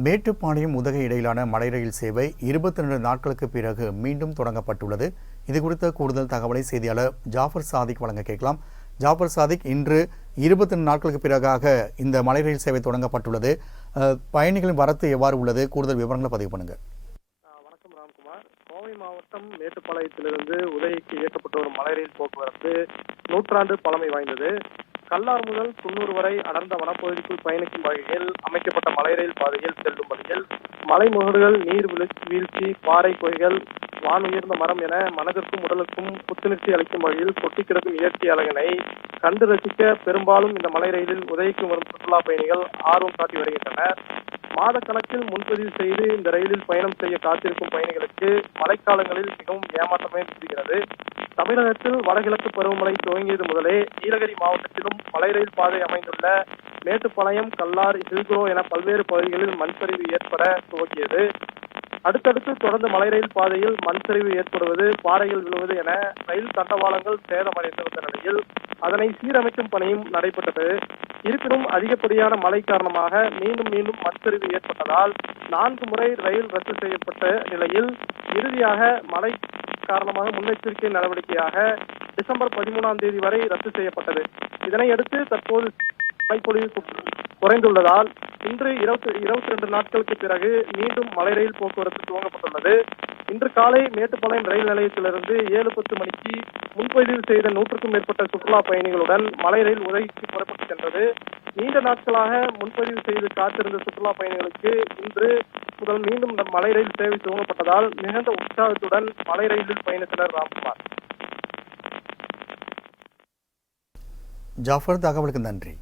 மேட்டுப்பாளையம் உதகை இடையிலான மலை ரயில் சேவை 22 நாட்களுக்கு பிறகு மீண்டும் தொடங்கப்பட்டுள்ளது. இதுகுறித்த கூடுதல் தகவலை செய்தியாளர் ஜாஃபர் சாதிக் வழங்க கேட்கலாம். ஜாஃபர் சாதிக், இன்று 22 நாட்களுக்கு பிறகாக இந்த மலை ரயில் சேவை தொடங்கப்பட்டுள்ளது. பயணிகளின் வரத்து எவ்வாறு உள்ளது? கூடுதல் விவரங்களை பதிவு பண்ணுங்க. வணக்கம் ராம்குமார். கோவை மாவட்டம் மேட்டுப்பாளையத்திலிருந்து உதகைக்கு இயக்கப்பட்ட ஒரு மலை ரயில் போக்குவரத்து நூற்றாண்டு பழமை வாய்ந்தது. கல்லார் முதல் குன்னூர் வரை அடர்ந்த வனப்பகுதிக்குள் பயணிக்கும் வகையில் அமைக்கப்பட்ட மலை ரயில் பாதையில் செல்லும் வழியில் மலைமுகடுகள், நீர் வீழ்ச்சி, பாறை குகைகள், வான் உயர்ந்த மரம் என மனதிற்கும் உடலுக்கும் புத்துணர்ச்சி அளிக்கும் வகையில் கொட்டி கிடக்கும் இயற்கை அழகினை கண்டு ரசிக்க பெரும்பாலும் இந்த மலை ரயிலில் உதவிக்கு வரும் சுற்றுலா பயணிகள் ஆர்வம் காட்டி வருகின்றனர். மாதக்கணக்கில் முன்பதிவு செய்து இந்த ரயிலில் பயணம் செய்ய காத்திருக்கும் பயணிகளுக்கு மழைக்காலங்களில் மிகவும் ஏமாற்றமே தெரிகிறது. தமிழகத்தில் வடகிழக்கு பருவமழை துவங்கியது முதலே நீலகிரி மாவட்டத்திலும் மலை ரயில் பாதை அமைந்துள்ள மேட்டுப்பாளையம், கல்லார், ஹில்குரோ என பல்வேறு பகுதிகளில் மண் சரிவு ஏற்பட துவங்கியது. அடுத்தடுத்து தொடர்ந்து மலை ரயில் பாதையில் மண் சரிவு ஏற்படுவது, பாறைகள் விழுவது என ரயில் தண்டவாளங்கள் சேதமடைந்திருந்த நிலையில் அதனை சீரமைக்கும் பணியும் நடைபெற்றது. இருப்பினும் அதிகப்படியான மழை காரணமாக மீண்டும் மண் சரிவு ஏற்பட்டதால் 4 முறை ரயில் ரத்து செய்யப்பட்ட நிலையில் இறுதியாக மழை காரணமாக முன்னெச்சரிக்கை நடவடிக்கையாக டிசம்பர் 13ஆம் தேதி வரை ரத்து செய்யப்பட்டது. இதனையடுத்து தற்போது மழைப்பொழிவு குறைந்துள்ளதால் இன்று 22 நாட்களுக்கு பிறகு மீண்டும் மலை ரயில் போக்குவரத்து துவங்கப்பட்டுள்ளது. இன்று காலை மேட்டுப்பாளையம் ரயில் நிலையத்திலிருந்து 7:10 மணிக்கு முன்பதிவு செய்த 100க்கும் மேற்பட்ட சுற்றுலா பயணிகளுடன் மலை ரயில் உதகைக்கு புறப்பட்டு சென்றது. நீண்ட நாட்களாக முன்பதிவு செய்து காத்திருந்த சுற்றுலா பயணிகளுக்கு இன்று முதல் மீண்டும் மலை ரயில் சேவை துவங்கப்பட்டதால் மிகுந்த உற்சாகத்துடன் மலை ரயிலில் பயணித்தனர். ராம்குமார். ஜாஃபர், தகவலுக்கு நன்றி.